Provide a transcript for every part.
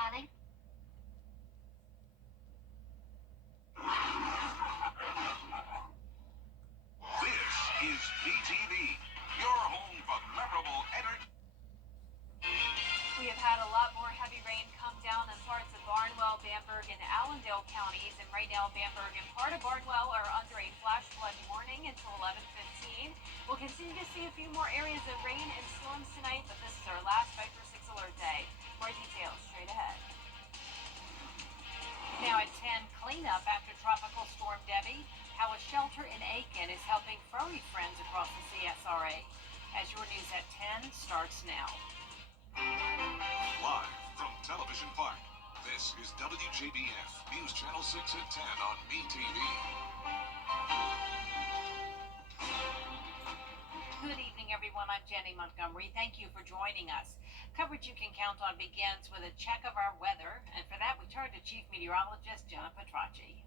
darling. This is BTV, your home for memorable entertainment. We have had a lot more heavy rain come down in parts of Barnwell, Bamberg, and Allendale counties. And right now, Bamberg and part of Barnwell are under a flash flood warning until 11:15. We'll continue to see a few more areas of rain and storms tonight, but this is our last 5 for 6 alert day. More details straight ahead. Now at 10, cleanup after Tropical Storm Debbie. How a shelter in Aiken is helping furry friends across the CSRA. As your news at 10 starts now. Live from Television Park, this is WJBF News Channel 6 at 10 on BTV. Good evening, everyone. I'm Jenny Montgomery. Thank you for joining us. Coverage you can count on begins with a check of our weather, and for that we turn to Chief Meteorologist Jenna Petracci.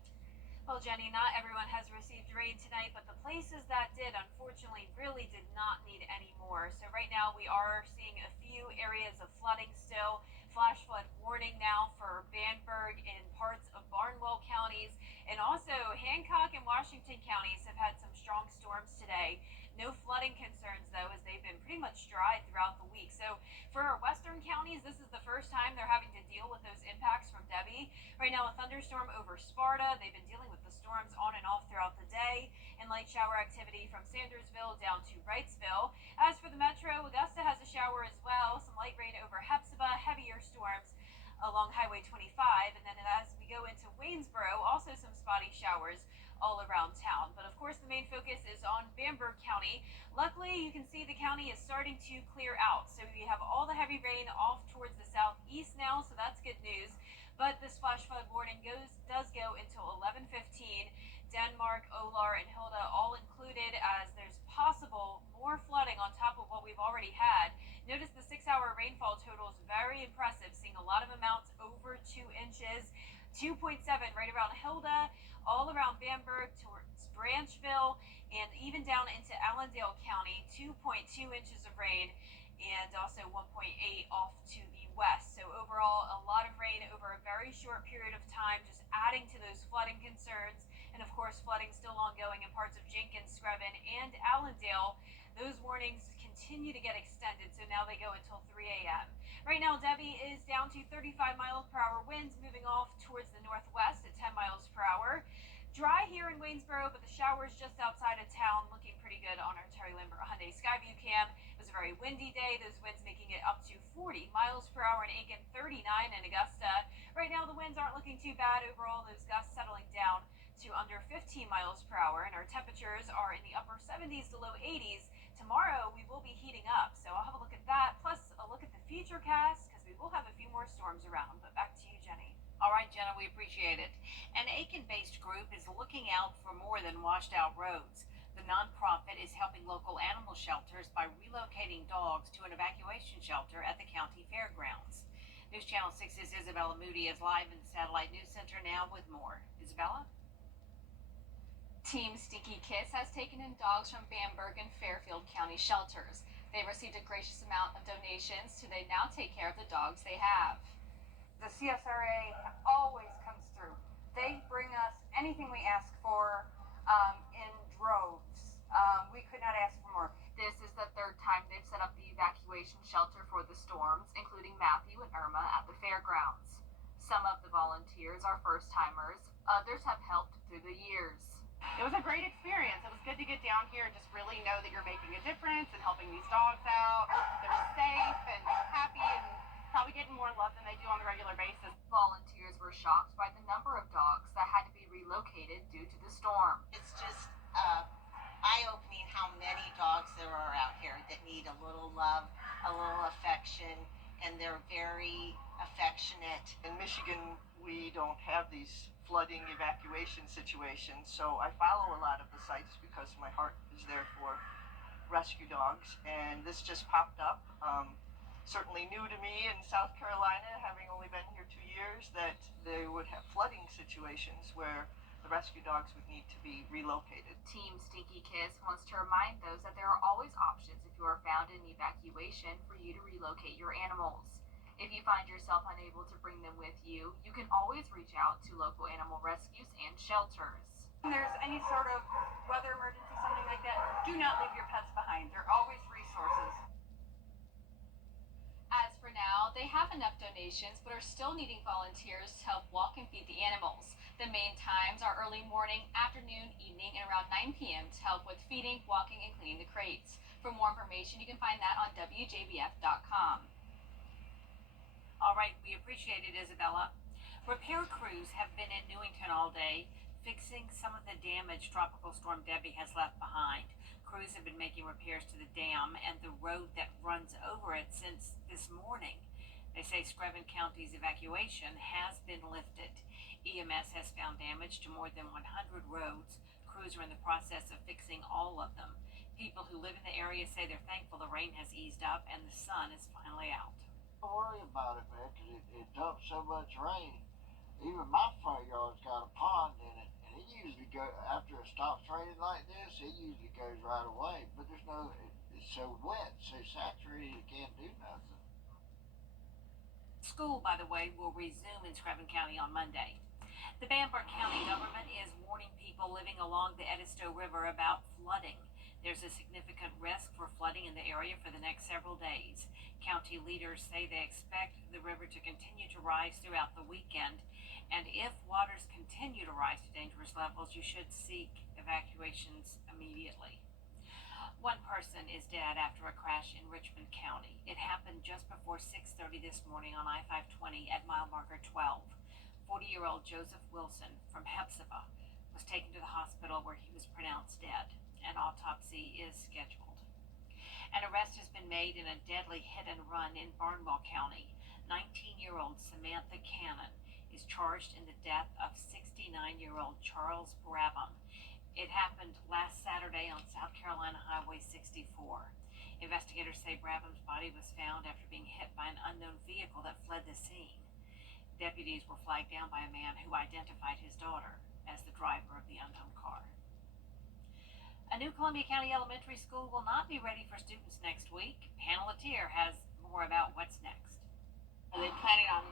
Well, Jenny, not everyone has received rain tonight, but the places that did, unfortunately, really did not need any more. So right now we are seeing a few areas of flooding still. Flash flood warning now for Bamberg and parts of Barnwell counties, and also Hancock and Washington counties have had some strong storms today. No flooding concerns, though, as they've been pretty much dry throughout the week. So for our western counties, this is the first time they're having to deal with those impacts from Debbie. Right now, a thunderstorm over Sparta. They've been dealing with the storms on and off throughout the day, and light shower activity from Sandersville down to Wrightsville. As for the metro, Augusta has a shower as well. Some light rain over Hepzibah, heavier storms along Highway 25, and then as we go into Waynesboro, also some spotty showers all around town. But of course, the main focus is on Bamberg County. Luckily, you can see the county is starting to clear out. So we have all the heavy rain off towards the southeast now, so that's good news. But this flash flood warning does go until 11:15. Denmark, Olar, and Hilda all included, as there's possible more flooding on top of what we've already had. Notice the 6-hour rainfall total is very impressive, seeing a lot of amounts over 2 inches. 2.7 right around Hilda, all around Bamberg towards Branchville, and even down into Allendale County, 2.2 inches of rain, and also 1.8 off to the west. So overall, a lot of rain over a very short period of time, just adding to those flooding concerns. And of course, flooding still ongoing in parts of Jenkins, Screven, and Allendale. Those warnings continue to get extended, so now they go until 3 a.m. Right now, Debbie is down to 35 miles per hour winds, moving off towards the northwest at 10 miles per hour. Dry here in Waynesboro, but the showers just outside of town looking pretty good on our Terry Lambert Hyundai Skyview cam. It was a very windy day, those winds making it up to 40 miles per hour in Aiken, 39 in Augusta. Right now, the winds aren't looking too bad overall, those gusts settling down to under 15 miles per hour, and our temperatures are in the upper 70s to low 80s. Tomorrow, we will be heating up, so I'll have a look at that, plus a look at the futurecast, because we will have a few more storms around. But back to you, Jenny. All right, Jenna, we appreciate it. An Aiken-based group is looking out for more than washed-out roads. The nonprofit is helping local animal shelters by relocating dogs to an evacuation shelter at the county fairgrounds. News Channel 6's Isabella Moody is live in the Satellite News Center now with more. Isabella? Team Stinky Kiss has taken in dogs from Bamberg and Fairfield County shelters. They received a gracious amount of donations, so they now take care of the dogs they have. The CSRA always comes through. They bring us anything we ask for in droves. We could not ask for more. This is the third time they've set up the evacuation shelter for the storms, including Matthew and Irma at the fairgrounds. Some of the volunteers are first-timers. Others have helped through the years. It was a great experience. It was good to get down here and just really know that you're making a difference and helping these dogs out. They're safe and happy and probably getting more love than they do on a regular basis. Volunteers were shocked by the number of dogs that had to be relocated due to the storm. It's just eye-opening how many dogs there are out here that need a little love, a little affection, and they're very affectionate. In Michigan, we don't have these flooding evacuation situations, so I follow a lot of the sites because my heart is there for rescue dogs, and this just popped up. Certainly new to me in South Carolina, having only been here 2 years, that they would have flooding situations where the rescue dogs would need to be relocated. Team Stinky Kiss wants to remind those that there are always options if you are found in evacuation for you to relocate your animals. If you find yourself unable to bring them with you, you can always reach out to local animal rescues and shelters. When there's any sort of weather emergency, something like that, do not leave your pets behind. They're always resources. As for now, they have enough donations but are still needing volunteers to help walk and feed the animals. The main times are early morning, afternoon, evening, and around 9 p.m. to help with feeding, walking, and cleaning the crates. For more information, you can find that on WJBF.com. All right, we appreciate it, Isabella. Repair crews have been in Newington all day, fixing some of the damage Tropical Storm Debbie has left behind. Crews have been making repairs to the dam and the road that runs over it since this morning. They say Screven County's evacuation has been lifted. EMS has found damage to more than 100 roads. Crews are in the process of fixing all of them. People who live in the area say they're thankful the rain has eased up and the sun is finally out. Don't worry about it, man, because it dumps so much rain. Even my front yard's got a pond in it, and it usually goes, after it stops raining like this, it usually goes right away. But it's so wet, so saturated, it can't do nothing. School, by the way, will resume in Screven County on Monday. The Bamberg County government is warning people living along the Edisto River about flooding. There's a significant risk for flooding in the area for the next several days. County leaders say they expect the river to continue to rise throughout the weekend, and if waters continue to rise to dangerous levels, you should seek evacuations immediately. One person is dead after a crash in Richmond County. It happened just before 6:30 this morning on I-520 at mile marker 12. 40-year-old Joseph Wilson from Hepzibah was taken to the hospital where he was pronounced dead. An autopsy is scheduled. An arrest has been made in a deadly hit and run in Barnwell County. 19-year-old Samantha Cannon is charged in the death of 69-year-old Charles Brabham. It happened last Saturday on South Carolina Highway 64. Investigators say Brabham's body was found after being hit by an unknown vehicle that fled the scene. Deputies were flagged down by a man who identified his daughter as the driver of the unknown car. A new Columbia County Elementary School will not be ready for students next week. Hannah Latier has more about what's next. Are they planning on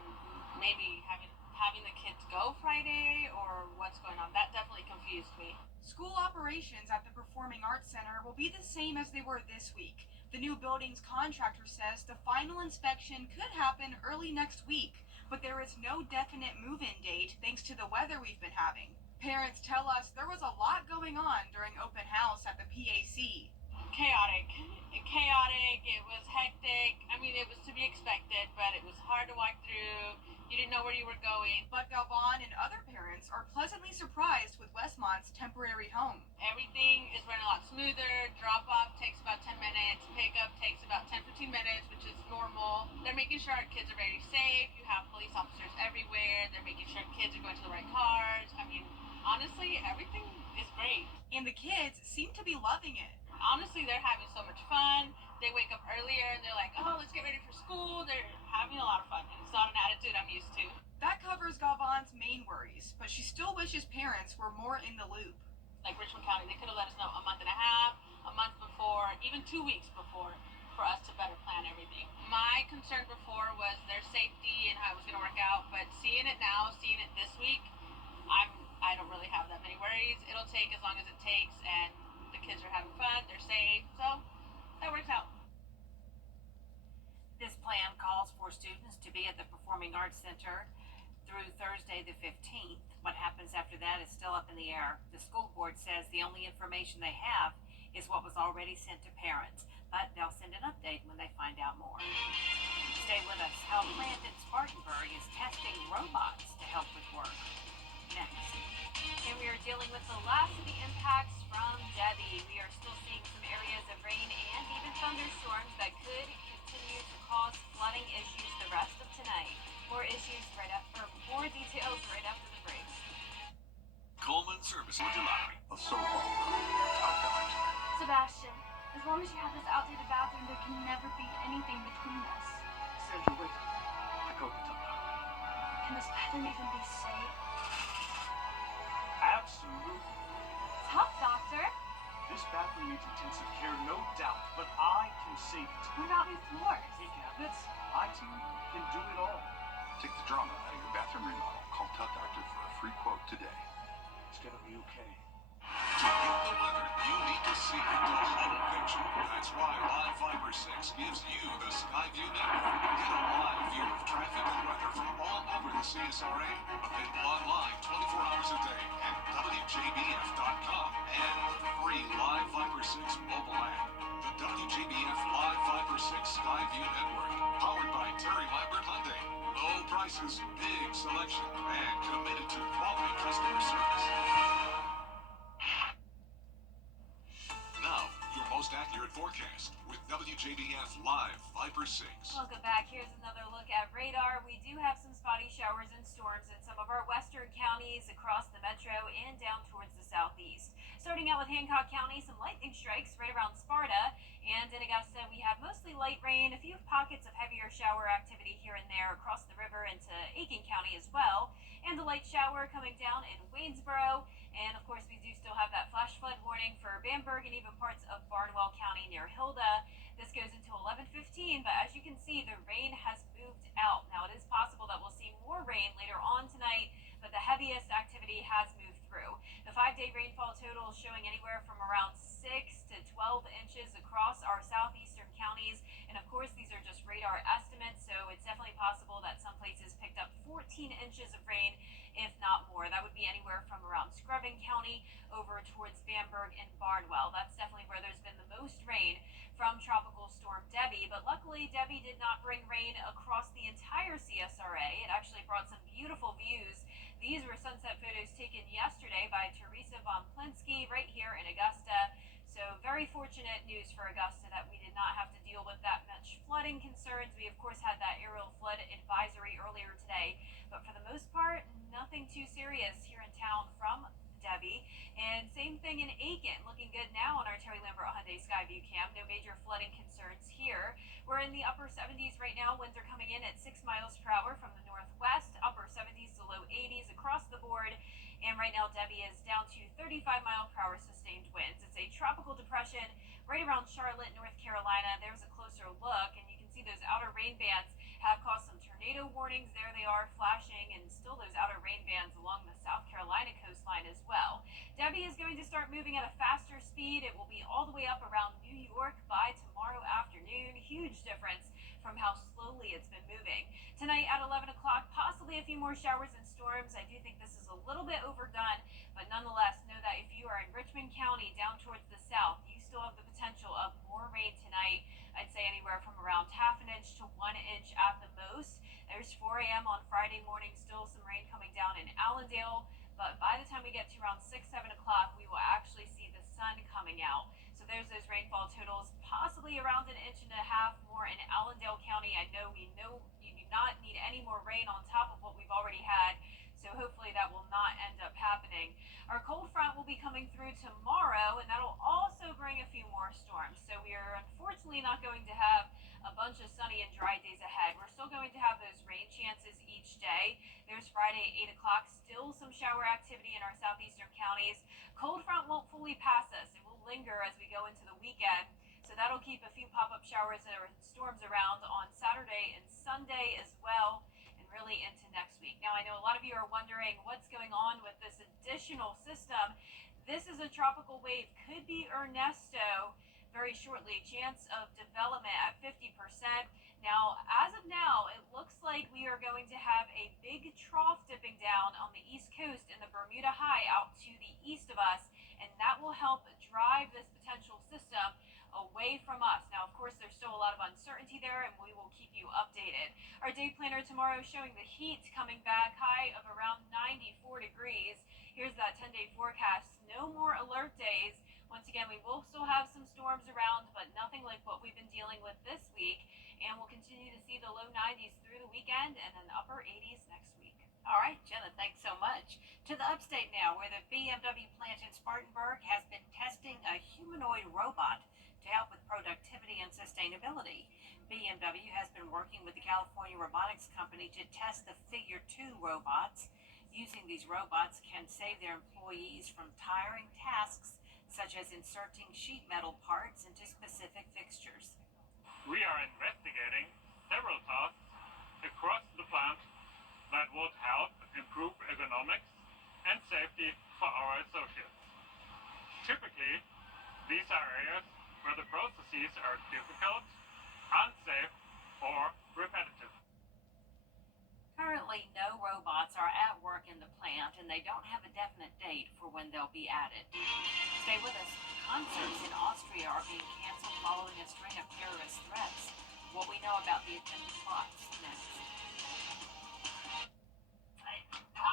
maybe having the kids go Friday, or what's going on? That definitely confused me. School operations at the Performing Arts Center will be the same as they were this week. The new building's contractor says the final inspection could happen early next week, but there is no definite move-in date thanks to the weather we've been having. Parents tell us there was a lot going on during open house at the PAC. Chaotic. It was hectic. I mean, it was to be expected, but it was hard to walk through. You didn't know where you were going. But Galvan and other parents are pleasantly surprised with Westmont's temporary home. Everything is running a lot smoother. Drop-off takes about 10 minutes. Pickup takes about 10-15 minutes, which is normal. They're making sure our kids are very safe. You have police officers everywhere. They're making sure kids are going to the right cars. I mean, honestly, everything is great. And the kids seem to be loving it. Honestly, they're having so much fun. They wake up earlier and they're like, oh, let's get ready for school. They're having a lot of fun. And it's not an attitude I'm used to. That covers Galvan's main worries, but she still wishes parents were more in the loop. Like Richmond County, they could have let us know a month and a half, a month before, even 2 weeks before, for us to better plan everything. My concern before was their safety and how it was going to work out, but seeing it now, seeing it this week, I don't really have that many worries. It'll take as long as it takes, and the kids are having fun, they're safe, so that works out. This plan calls for students to be at the Performing Arts Center through Thursday the 15th. What happens after that is still up in the air. The school board says the only information they have is what was already sent to parents, but they'll send an update when they find out more. Stay with us. How a plant in Spartanburg is testing robots to help with work. Next. And we are dealing with the last of the impacts from Debbie. We are still seeing some areas of rain and even thunderstorms that could continue to cause flooding issues the rest of tonight. More details right after the break. Coleman Service and Delivery. Sebastian, as long as you have this outdated bathroom, there can never be anything between us. Sandra, wait. I go to talk. Can this bathroom even be safe? Absolutely. Tough, Doctor. This This bathroom needs intensive care, no doubt, but I can save it. What about new floors? Hey, cabinets, my team can do it all. Take the drama out of your bathroom remodel. Call Tut Doctor for a free quote today. It's gonna be okay. To get the weather, you need to see the whole picture. That's why Live Fiber 6 gives you the Skyview network. Get a live view of traffic and weather from all over the CSRA. Available online 24 hours a day at WJBF.com and the free Live Fiber 6 mobile app. The WJBF Live Fiber 6 Skyview network, powered by Terry Lambert Hyundai. Low prices, big selection, and committed to quality customer service. Now, your most accurate forecast with WJBF Live Viper 6. Welcome back. Here's another look at radar. We do have some spotty showers and storms in some of our western counties across the metro and down towards the southeast. Starting out with Hancock County, some lightning strikes right around Sparta. And in Augusta, we have mostly light rain, a few pockets of heavier shower activity here and there across the river into Aiken County as well. And a light shower coming down in Waynesboro. And of course, we do still have that flash flood warning for Bamberg and even parts of Barnwell County near Hilda. This goes into 11:15, but as you can see, the rain has moved out. Now, it is possible that we'll see more rain later on tonight, but the heaviest activity has moved through. The 5-day rainfall total is showing anywhere from around 6 to 12 inches across our southeastern counties. And of course, these are just radar estimates, so it's definitely possible that some places picked up 14 inches of rain, if not more. That would be anywhere from around Scrubbing County over towards Bamberg and Barnwell. That's definitely where there's been the most rain from Tropical Storm Debbie. But luckily, Debbie did not bring rain across the entire CSRA. It actually brought some beautiful views. These were sunset photos taken yesterday by Teresa Von Plinsky right here in Augusta. So very fortunate news for Augusta that we did not have to deal with that much flooding concerns. We, of course, had that aerial flood advisory earlier today. But for the most part, nothing too serious here in town from Debbie. And same thing in Aiken. Looking good now on our Terry Lambert Hyundai Skyview cam. No major flooding concerns here. We're in the upper 70s right now. Winds are coming in at 6 miles per hour from the northwest. Upper 70s to low 80s across the board. And right now, Debbie is down to 35 mile per hour sustained winds. It's a tropical depression right around Charlotte, North Carolina. There's a closer look, and you can see those outer rain bands have caused some tornado warnings. There they are flashing, and still those outer rain bands along the South Carolina coastline as well. Debbie is going to start moving at a faster speed. It will be all the way up around New York by tomorrow afternoon. Huge difference from how slowly it's been moving. Tonight at 11 o'clock, possibly a few more showers and storms. I do think this is a little bit overdone, but nonetheless, know that if you are in Richmond County down towards the south, you still have the potential of more rain tonight. I'd say anywhere from around half an inch to 1 inch at the most. There's 4 a.m. on Friday morning, still some rain coming down in Allendale, but by the time we get to around 6, 7 o'clock, we will actually see the sun coming out. So there's those rainfall totals, possibly around 1.5 inches more in Allendale County. I know you do not need any more rain on top of what we've already had, so hopefully that will not end up happening. Our cold front will be coming through tomorrow, and that'll also bring a few more storms. So we are unfortunately not going to have a bunch of sunny and dry days ahead. We're still going to have those rain chances each day. There's Friday at 8 o'clock, still some shower activity in our southeastern counties. Cold front won't fully pass us. It will linger as we go into the weekend. So that'll keep a few pop-up showers or storms around on Saturday and Sunday as well, and really into next week. Now, I know a lot of you are wondering what's going on with this additional system. This is a tropical wave, could be Ernesto very shortly. Chance of development at 50%. Now, as of now, it looks like we are going to have a big trough dipping down on the east coast in the Bermuda High out to the east of us, and that will help drive this potential system away from us. Now, of course, there's still a lot of uncertainty there, and we will keep you updated. Our day planner tomorrow showing the heat coming back, high of around 94 degrees. Here's that 10-day forecast. No more alert days. Once again, we will still have some storms around, but nothing like what we've been dealing with this week. And we'll continue to see the low 90s through the weekend and then upper 80s next week. All right, Jenna, thanks so much. To the upstate now, where the BMW plant in Spartanburg has been testing a humanoid robot to help with productivity and sustainability. BMW has been working with the California robotics company to test the Figure 2 robots. Using these robots can save their employees from tiring tasks such as inserting sheet metal parts into specific fixtures. We are investigating several tasks across the plant that would help improve ergonomics and safety for our associates. Typically, these are areas where the processes are difficult, unsafe, or repetitive. Currently, no robots are at work in the plant, and they don't have a definite date for when they'll be added. Stay with us. Concerts in Austria are being canceled following a string of terrorist threats. What we know about the attempted plots next.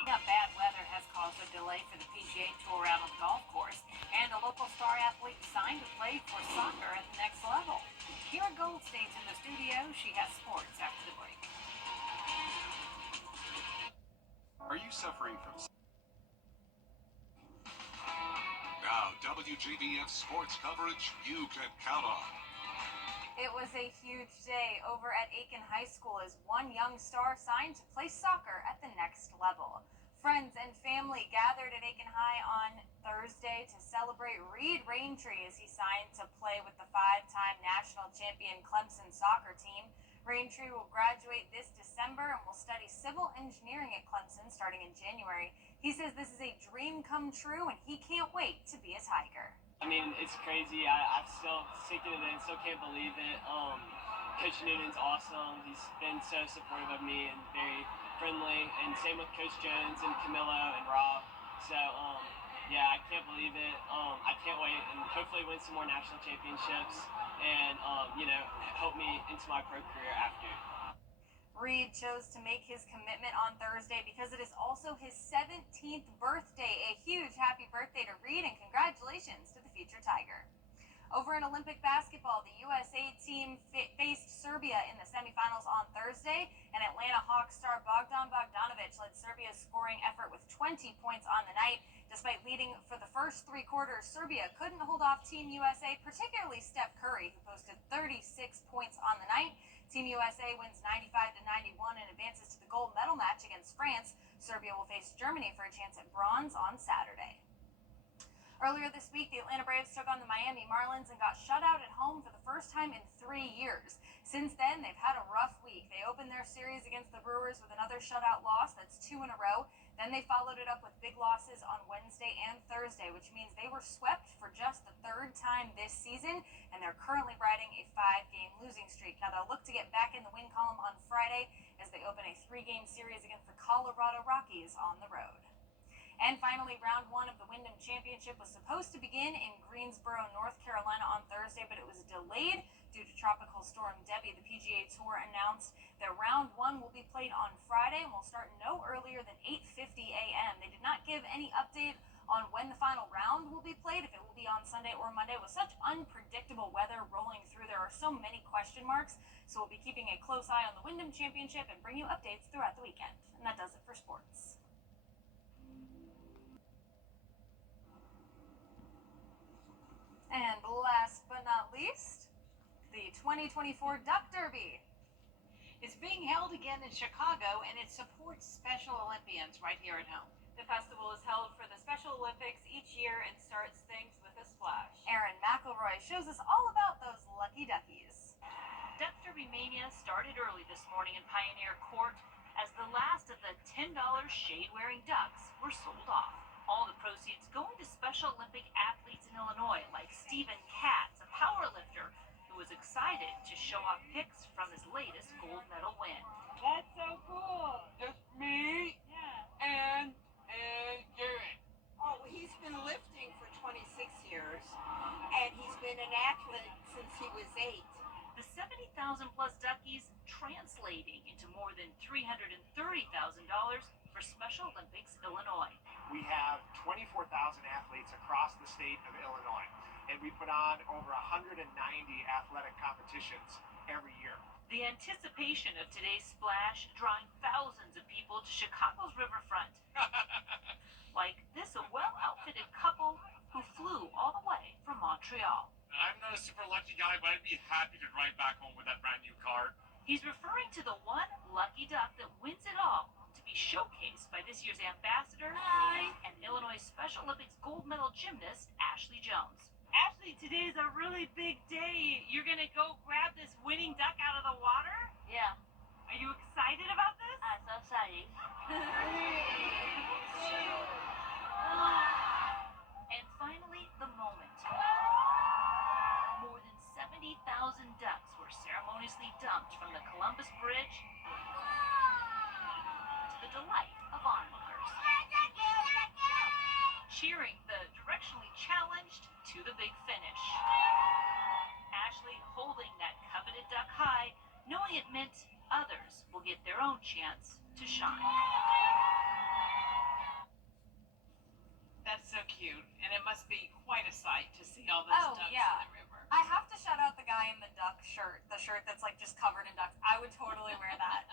Bad weather has caused a delay for the PGA Tour out on the golf course, and a local star athlete signed to play for soccer at the next level. Kira Goldstein's in the studio. She has sports after the break. Are you suffering from... Now, WJBF sports coverage you can count on. It was a huge day over at Aiken High School as one young star signed to play soccer at the next level. Friends and family gathered at Aiken High on Thursday to celebrate Reed Raintree as he signed to play with the five-time national champion Clemson soccer team. Raintree will graduate this December and will study civil engineering at Clemson starting in January. He says this is a dream come true and he can't wait to be a Tiger. I mean, it's crazy. I'm still sinking it in, still can't believe it. Coach Noonan's awesome. He's been so supportive of me and very friendly, and same with Coach Jones and Camilo and Rob. So, yeah, I can't believe it. I can't wait, and hopefully win some more national championships and, help me into my pro career after. Reed chose to make his commitment on Thursday because it is also his 17th birthday. A huge happy birthday to Reed and congratulations to the future Tiger. Over in Olympic basketball, the USA team faced Serbia in the semifinals on Thursday, and Atlanta Hawks star Bogdan Bogdanovic led Serbia's scoring effort with 20 points on the night. Despite leading for the first three quarters, Serbia couldn't hold off Team USA, particularly Steph Curry, who posted 36 points on the night. Team USA wins 95-91 and advances to the gold medal match against France. Serbia will face Germany for a chance at bronze on Saturday. Earlier this week, the Atlanta Braves took on the Miami Marlins and got shut out at home for the first time in 3 years. Since then, they've had a rough week. They opened their series against the Brewers with another shutout loss. That's 2 in a row. Then they followed it up with big losses on Wednesday and Thursday, which means they were swept for just the third time this season, and they're currently riding a 5-game losing streak. Now, they'll look to get back in the win column on Friday as they open a 3-game series against the Colorado Rockies on the road. And finally, round one of the Wyndham Championship was supposed to begin in Greensboro, North Carolina on Thursday, but it was delayed due to Tropical Storm Debbie. The PGA Tour announced that round one will be played on Friday and will start no earlier than 8:50 a.m. They did not give any update on when the final round will be played, if it will be on Sunday or Monday. With such unpredictable weather rolling through, there are so many question marks, so we'll be keeping a close eye on the Wyndham Championship and bring you updates throughout the weekend. And that does it for sports. And last but not least, the 2024 Duck Derby. It's being held again in Chicago, and it supports Special Olympians right here at home. The festival is held for the Special Olympics each year and starts things with a splash. Aaron McElroy shows us all about those lucky duckies. Duck Derby Mania started early this morning in Pioneer Court as the last of the $10 shade-wearing ducks were sold off. All the proceeds going to Special Olympic athletes in Illinois, like Stephen Katz, a powerlifter who was excited to show off pics from his latest gold medal win. That's so cool. Just me and Garrett. Oh, he's been lifting for 26 years, and he's been an athlete since he was 8. The 70,000-plus duckies translating into more than $330,000 for Special Olympics Illinois. We have 24,000 athletes across the state of Illinois, and we put on over 190 athletic competitions every year. The anticipation of today's splash drawing thousands of people to Chicago's riverfront. Like this well-outfitted couple who flew all the way from Montreal. I'm not a super lucky guy, but I'd be happy to drive back home with that brand new car. He's referring to the one lucky duck that wins it all, to be showcased by this year's ambassador and Illinois Special Olympics gold medal gymnast Ashley Ashley Jones. Ashley, today's a really big day. You're gonna go grab this winning duck out of the water? Yeah, Are you excited about this? I'm so excited. And finally, the moment. More than 70,000 ducks were ceremoniously dumped from the Columbus Bridge to the delight of onlookers. Cheering the directionally challenged to the big finish. Ashley holding that coveted duck high, knowing it meant others will get their own chance to shine. That's so cute, and it must be quite a sight to see all those ducks in the river. I have to shout out the guy in the duck shirt, the shirt that's like just covered in ducks. I would totally wear that.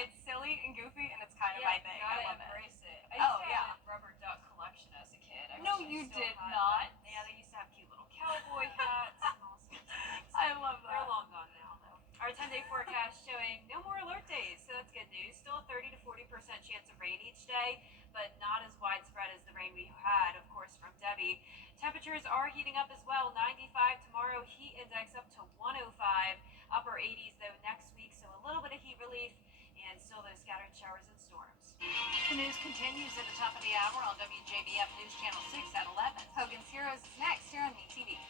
It's silly and goofy, and it's kind of my thing. I love it. I used to have a rubber duck collection as a kid. I No, wish I you still did had not. them. Yeah, they used to have cute little cowboy hats and all sorts of things. I love They're that. long gone now, though. Our 10-day forecast showing no more alert days, so that's good news. Still a 30 to 40% chance of rain each day, but not as widespread as the rain we had, of course, from Debbie. Temperatures are heating up as well. 95 tomorrow, heat index up to 105. Upper 80s, though, next week, so a little bit of heat relief and still those scattered showers and storms. The news continues at the top of the hour on WJBF News Channel 6 at 11. Hogan's Heroes is next here on MeTV.